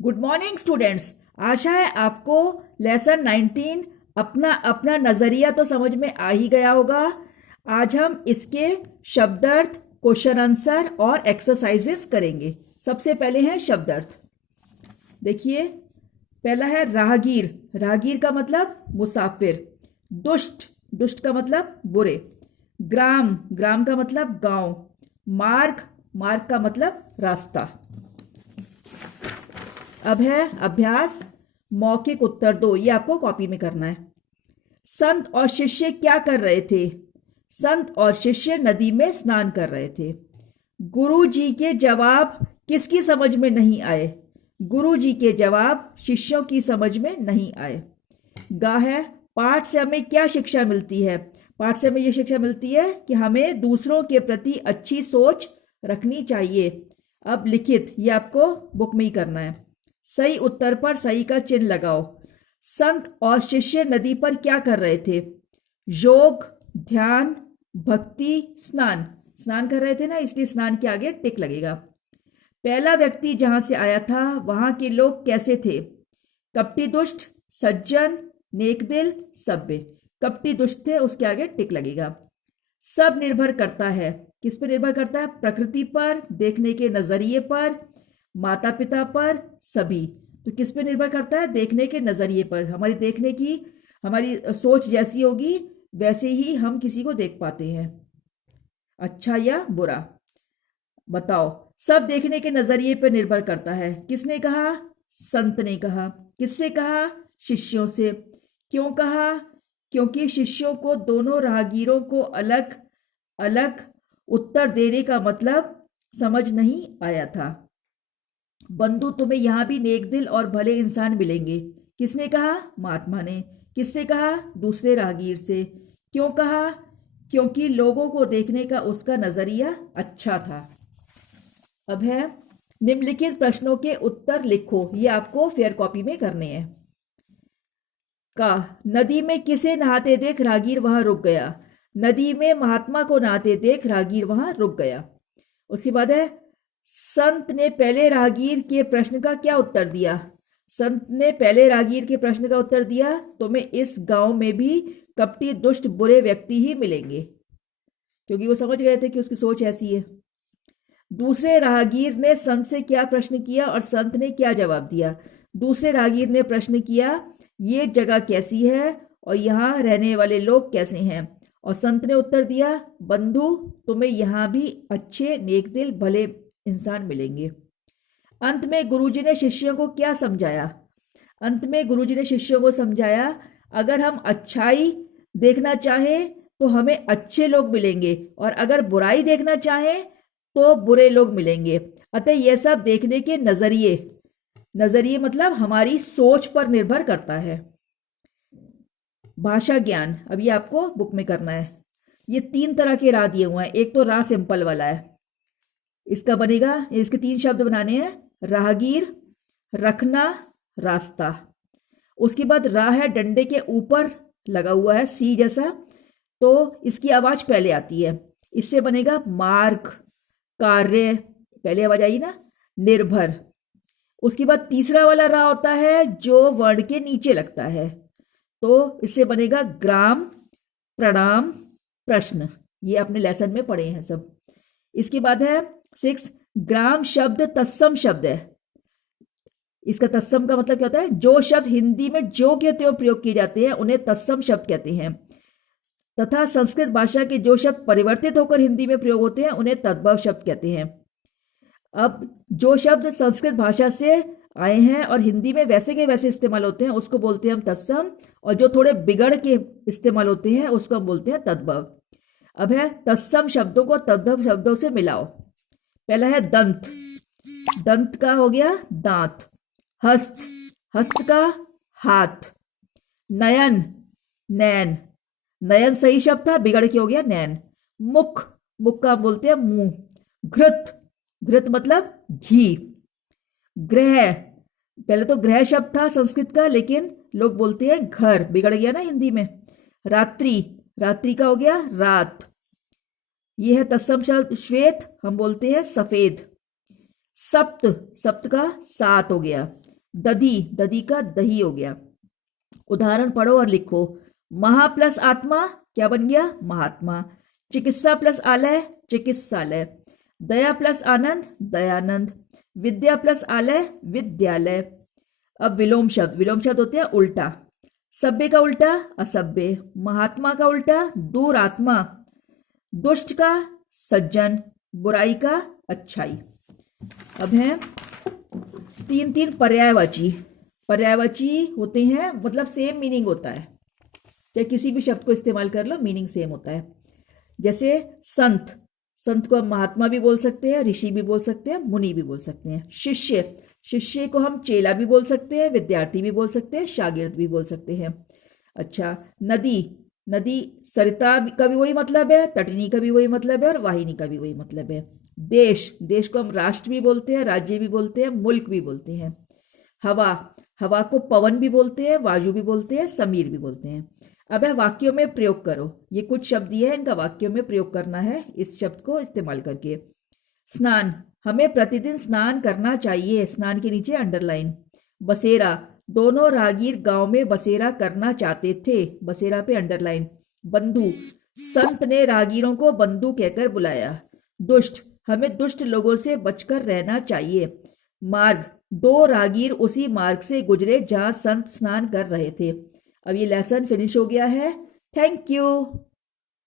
Good morning students. आशा है आपको lesson 19 अपना अपना नज़रिया तो समझ में आ ही गया होगा। आज हम इसके शब्दार्थ, क्वेश्चन आंसर और एक्सरसाइजेस करेंगे। सबसे पहले है शब्दार्थ। देखिए, पहला है राहगीर। राहगीर का मतलब मुसाफिर। दुष्ट, दुष्ट का मतलब बुरे। ग्राम, ग्राम का मतलब गांव। मार्ग, मार्ग का मतलब रास्ता। अब है अभ्यास, मौखिक उत्तर दो। ये आपको कॉपी में करना है। संत और शिष्य क्या कर रहे थे? संत और शिष्य नदी में स्नान कर रहे थे। गुरु जी के जवाब किसकी समझ में नहीं आए? गुरु जी के जवाब शिष्यों की समझ में नहीं आए। गा है, पाठ से हमें क्या शिक्षा मिलती है? पाठ से हमें यह शिक्षा मिलती है कि हमें दूसरों के प्रति अच्छी सोच रखनी चाहिए। अब लिखित, ये आपको बुक में ही करना है। सही उत्तर पर सही का चिन्ह लगाओ। संत और शिष्य नदी पर क्या कर रहे थे? योग, ध्यान, भक्ति, स्नान। स्नान कर रहे थे ना, इसलिए स्नान के आगे टिक लगेगा। पहला व्यक्ति जहां से आया था वहां के लोग कैसे थे? कपटी, दुष्ट, सज्जन, नेकदिल, सभ्य। कपटी दुष्ट थे, उसके आगे टिक लगेगा। सब निर्भर करता है, किस पर निर्भर करता है? प्रकृति पर, देखने के नजरिए पर, माता पिता पर, सभी। तो किस पे निर्भर करता है? देखने के नजरिए पर। हमारी देखने की, हमारी सोच जैसी होगी वैसे ही हम किसी को देख पाते हैं, अच्छा या बुरा। बताओ, सब देखने के नजरिए पर निर्भर करता है। किसने कहा? संत ने कहा। किससे कहा? शिष्यों से। क्यों कहा? क्योंकि शिष्यों को दोनों राहगीरों को अलग अलग उत्तर देने का मतलब समझ नहीं आया था। बंधु, तुम्हें यहां भी नेक दिल और भले इंसान मिलेंगे। किसने कहा? महात्मा ने। किससे कहा? दूसरे राहगीर से। क्यों कहा? क्योंकि लोगों को देखने का उसका नजरिया अच्छा था। अब है, निम्नलिखित प्रश्नों के उत्तर लिखो। ये आपको फेयर कॉपी में करने हैं। का, नदी में किसे नहाते देख राहगीर वहां रुक गया? नदी में महात्मा को नहाते देख राहगीर वहां रुक गया। उसके बाद है, संत ने पहले राहगीर के प्रश्न का क्या उत्तर दिया? संत ने पहले राहगीर के प्रश्न का उत्तर दिया, तुम्हें इस गांव में भी कपटी, दुष्ट, बुरे व्यक्ति ही मिलेंगे। क्योंकि वो समझ गए थे कि उसकी सोच ऐसी है। दूसरे राहगीर ने संत से क्या प्रश्न किया और संत ने क्या जवाब दिया? दूसरे राहगीर ने प्रश्न किया, ये जगह कैसी है और यहाँ रहने वाले लोग कैसे हैं? और संत ने उत्तर दिया, बंधु, तुम्हें यहाँ भी अच्छे, नेकदिल, भले इंसान मिलेंगे। अंत में गुरुजी ने शिष्यों को क्या समझाया? अंत में गुरुजी ने शिष्यों को समझाया, अगर हम अच्छाई देखना चाहें तो हमें अच्छे लोग मिलेंगे और अगर बुराई देखना चाहें तो बुरे लोग मिलेंगे। अतः यह सब देखने के नजरिए, नजरिए मतलब हमारी सोच पर निर्भर करता है। भाषा ज्ञान, अब ये आपको बुक में करना है। ये 3 तरह के रा दिए हुए हैं। एक तो रा सिंपल वाला है, इसका बनेगा, इसके 3 शब्द बनाने हैं, राहगीर, रखना, रास्ता। उसके बाद रा है डंडे के ऊपर लगा हुआ है, सी जैसा, तो इसकी आवाज पहले आती है। इससे बनेगा मार्ग, कार्य, पहले आवाज आई ना, निर्भर। उसके बाद तीसरा वाला रा होता है जो वर्ण के नीचे लगता है, तो इससे बनेगा ग्राम, प्रणाम, प्रश्न। ये आपने लेसन में पढ़े हैं सब। इसके बाद है 6, ग्राम शब्द तत्सम शब्द है। इसका तत्सम का मतलब क्या होता है? जो शब्द हिंदी में जो के त्यों प्रयोग किए जाते हैं उन्हें तत्सम शब्द कहते हैं, तथा संस्कृत भाषा के जो शब्द परिवर्तित होकर हिंदी में प्रयोग होते हैं उन्हें तद्भव शब्द कहते हैं। अब जो शब्द संस्कृत भाषा से आए हैं और हिंदी में वैसे के वैसे इस्तेमाल होते हैं उसको बोलते हैं हम तत्सम, और जो थोड़े बिगड़ के इस्तेमाल होते हैं उसको हम बोलते हैं तद्भव। अब है, तत्सम शब्दों को तद्भव शब्दों से मिलाओ। पहला है दंत, दंत का हो गया दांत। हस्त, हस्त का हाथ। नयन, नैन, नयन सही शब्द था, बिगड़ के हो गया नैन। मुख, मुख का बोलते हैं मुंह। घृत, घृत मतलब घी। ग्रह, पहले तो ग्रह शब्द था संस्कृत का, लेकिन लोग बोलते हैं घर, बिगड़ गया ना हिंदी में। रात्रि, रात्रि का हो गया रात। यह है तत्सम शब्द श्वेत, हम बोलते हैं सफेद। सप्त, सप्त का 7 हो गया। दधी, दधी का दही हो गया। उदाहरण पढ़ो और लिखो। महा प्लस आत्मा क्या बन गया? महात्मा। चिकित्सा प्लस आलय चिकित्सालय। दया प्लस आनंद दयानंद। विद्या प्लस आलय विद्यालय। अब विलोम शब्द होते हैं उल्टा। सभ्य का उल्टा असभ्य। महात्मा का उल्टा दूर आत्मा। दुष्ट का सज्जन। बुराई का अच्छाई। अब है तीन तीन पर्यायवाची। पर्यायवाची होते हैं मतलब सेम मीनिंग होता है, चाहे किसी भी शब्द को इस्तेमाल कर लो मीनिंग सेम होता है। जैसे संत, संत को हम महात्मा भी बोल सकते हैं, ऋषि भी बोल सकते हैं, मुनि भी बोल सकते हैं। शिष्य, शिष्य को हम चेला भी बोल सकते हैं, विद्यार्थी भी बोल सकते हैं, शागिर्द भी बोल सकते हैं। अच्छा, नदी, नदी सरिता का भी वही मतलब है, तटनी का भी वही मतलब है और वाहिनी का भी वही मतलब है। देश, देश को हम राष्ट्र भी बोलते हैं, राज्य भी बोलते हैं, मुल्क भी बोलते हैं। हवा, हवा को पवन भी बोलते हैं, वायु भी बोलते हैं, समीर भी बोलते हैं। अब है वाक्यों में प्रयोग करो। ये कुछ शब्द दिए हैं, इनका वाक्यों में प्रयोग करना है इस शब्द को इस्तेमाल करके। स्नान, हमें प्रतिदिन स्नान करना चाहिए, स्नान के नीचे अंडरलाइन। बसेरा, दोनों राहगीर गांव में बसेरा करना चाहते थे, बसेरा पे अंडरलाइन। बंधु, संत ने राहगीरों को बंधु कहकर बुलाया। दुष्ट, हमें दुष्ट लोगों से बचकर रहना चाहिए। मार्ग, दो राहगीर उसी मार्ग से गुजरे जहां संत स्नान कर रहे थे। अब ये लेसन फिनिश हो गया है। Thank you.